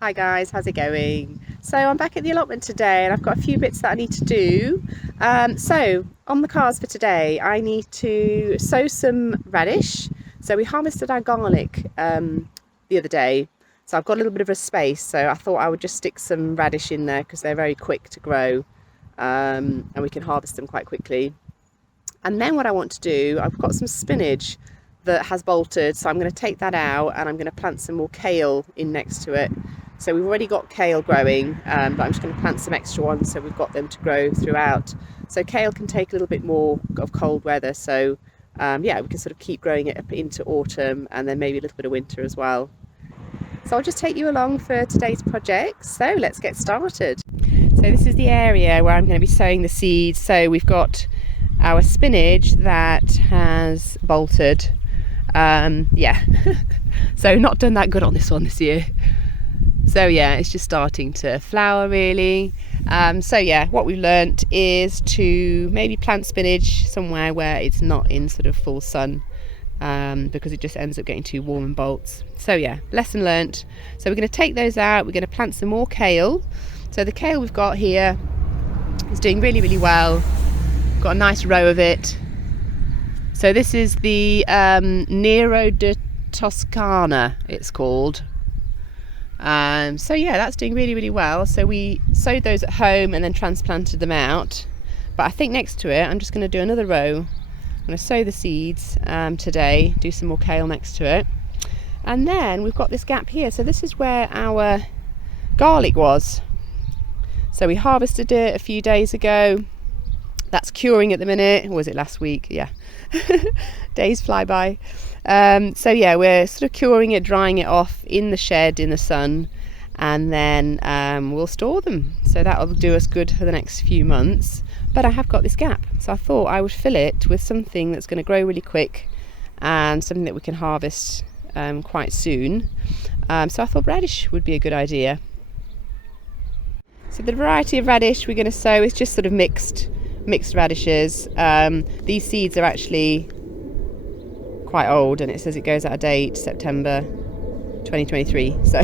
Hi guys, how's it going? So I'm back at the allotment today and I've got a few bits that I need to do. So on the cards for today, I need to sow some radish. So we harvested our garlic the other day. So I've got a little bit of a space. So I thought I would just stick some radish in there because they're very quick to grow and we can harvest them quite quickly. And then what I want to do, I've got some spinach that has bolted, so I'm going to take that out and I'm going to plant some more kale in next to it. So we've already got kale growing, but I'm just going to plant some extra ones so we've got them to grow throughout. So kale can take a little bit more of cold weather, so yeah, we can sort of keep growing it up into autumn and then maybe a little bit of winter as well. So I'll just take you along for today's project. So let's get started. So this is the area where I'm going to be sowing the seeds. So we've got our spinach that has bolted. Yeah, so not done that good on this one this year. So yeah, it's just starting to flower really. So yeah, what we've learnt is to maybe plant spinach somewhere where it's not in sort of full sun, because it just ends up getting too warm and bolts. So yeah, lesson learnt. So we're going to take those out, we're going to plant some more kale. So the kale we've got here is doing really, really well. Got a nice row of it. So this is the Nero de Toscana, it's called. So yeah, that's doing really, really well. So we sowed those at home and then transplanted them out. But I think next to it, I'm just going to do another row. I'm going to sow the seeds today, do some more kale next to it. And then we've got this gap here. So this is where our garlic was. So we harvested it a few days ago. That's curing at the minute. Or was it last week? Yeah. Days fly by. So yeah, we're sort of curing it, drying it off in the shed in the sun, and then we'll store them. So that'll do us good for the next few months. But I have got this gap, so I thought I would fill it with something that's going to grow really quick and something that we can harvest quite soon. So I thought radish would be a good idea. So the variety of radish we're going to sow is just sort of mixed radishes. These seeds are actually quite old, and it says it goes out of date September 2023. So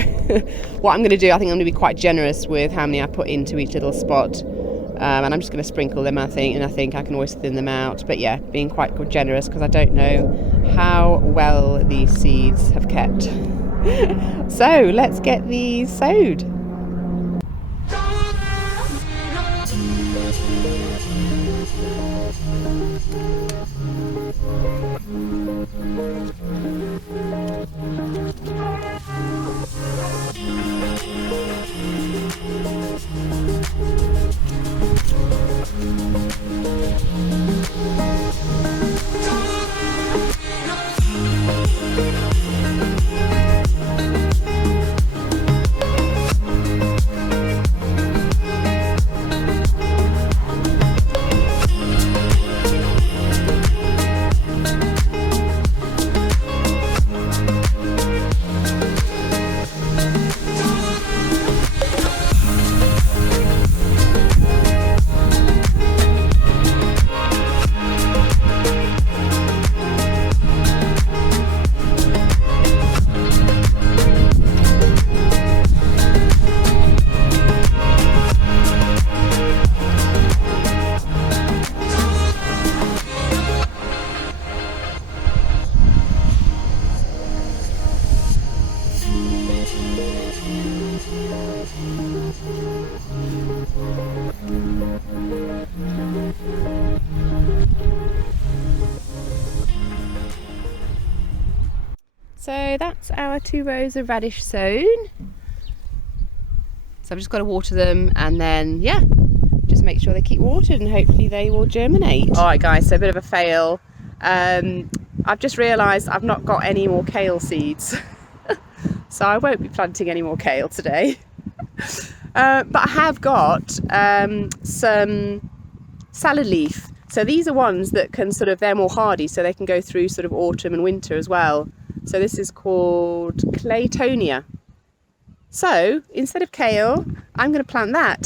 what I'm going to do, I think I'm going to be quite generous with how many I put into each little spot, and I'm just going to sprinkle them, I think I can always thin them out. But yeah, being quite generous because I don't know how well these seeds have kept. So let's get these sowed. So that's our 2 rows of radish sown. So I've just got to water them, and then yeah, just make sure they keep watered and hopefully they will germinate. Alright guys, so a bit of a fail. I've just realised I've not got any more kale seeds. So I won't be planting any more kale today. But I have got some salad leaf. So these are ones that can they're more hardy, so they can go through sort of autumn and winter as well. So this is called Claytonia. So instead of kale, I'm going to plant that.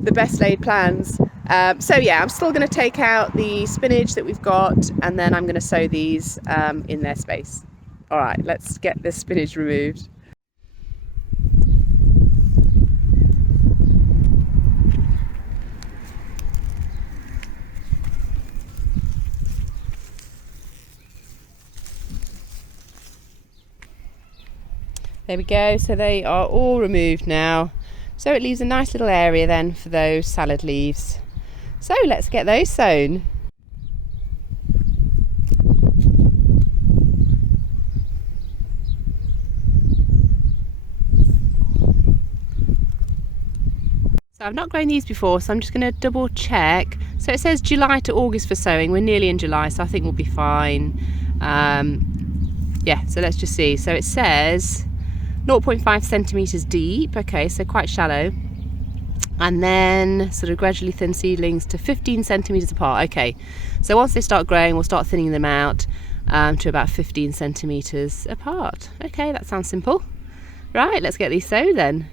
The best laid plans. So yeah, I'm still going to take out the spinach that we've got, and then I'm going to sow these in their space. All right, let's get this spinach removed. There we go, so they are all removed now. So it leaves a nice little area then for those salad leaves. So let's get those sown. So I've not grown these before, so I'm just going to double check. So it says July to August for sowing. We're nearly in July, so I think we'll be fine. Yeah, so let's just see. So it says 0.5 centimetres deep, okay, so quite shallow. And then sort of gradually thin seedlings to 15 centimetres apart, okay. So once they start growing, we'll start thinning them out to about 15 centimetres apart. Okay, that sounds simple. Right, let's get these sowed then.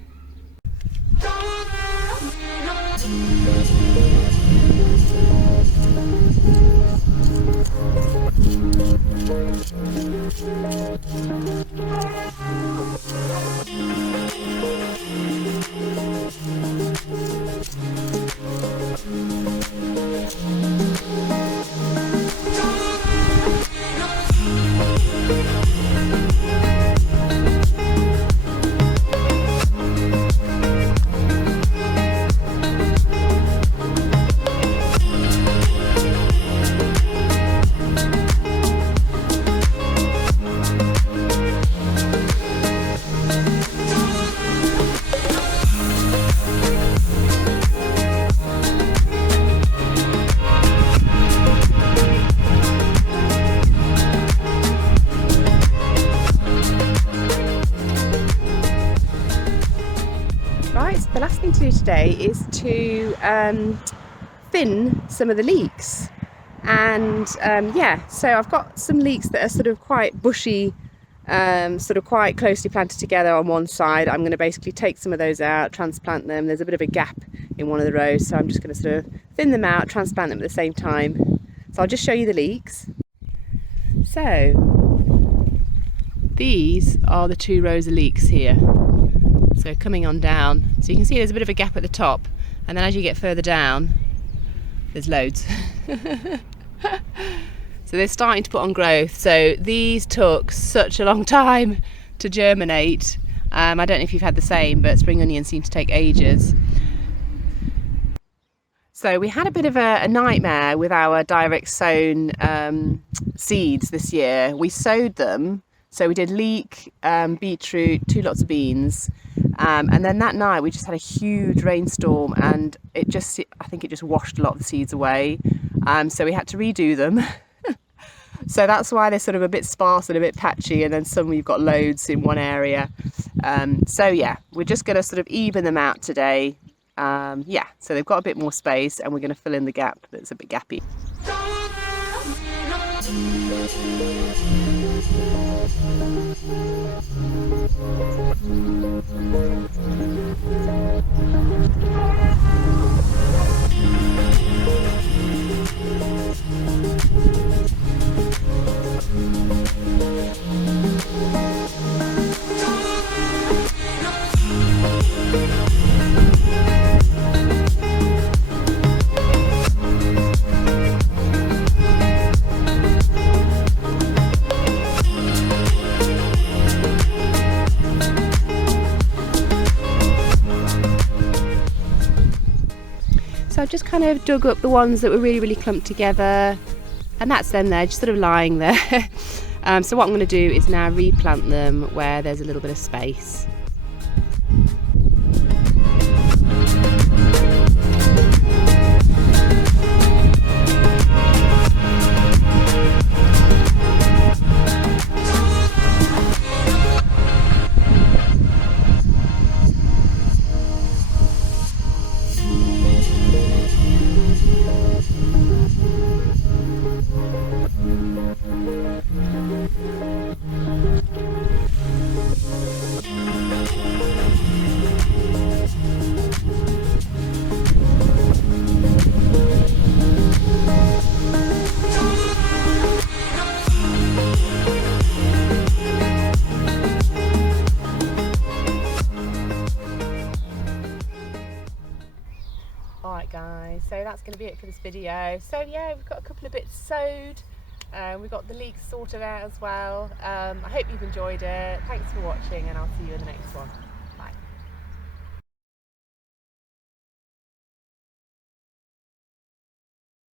Right, so the last thing to do today is to thin some of the leeks. And yeah, so I've got some leeks that are sort of quite bushy, sort of quite closely planted together on one side. I'm going to basically take some of those out, transplant them. There's a bit of a gap in one of the rows, so I'm just going to sort of thin them out, transplant them at the same time. So I'll just show you the leeks. So these are the 2 rows of leeks here. So coming on down, so you can see there's a bit of a gap at the top, and then as you get further down, there's loads. So they're starting to put on growth. So these took such a long time to germinate. I don't know if you've had the same, but spring onions seem to take ages. So we had a bit of a nightmare with our direct sown seeds this year. We sowed them, so we did leek, beetroot, 2 lots of beans, and then that night we just had a huge rainstorm, and I think it just washed a lot of the seeds away. So we had to redo them. So that's why they're sort of a bit sparse and a bit patchy, and then some we've got loads in one area. So yeah, we're just going to sort of even them out today. Yeah, so they've got a bit more space, and we're going to fill in the gap that's a bit gappy. So I've just kind of dug up the ones that were really clumped together, and that's them there, just sort of lying there. So what I'm going to do is now replant them where there's a little bit of space. Alright guys, so that's going to be it for this video. So yeah, we've got a couple of bits sowed. We've got the leeks sorted out as well. I hope you've enjoyed it. Thanks for watching, and I'll see you in the next one.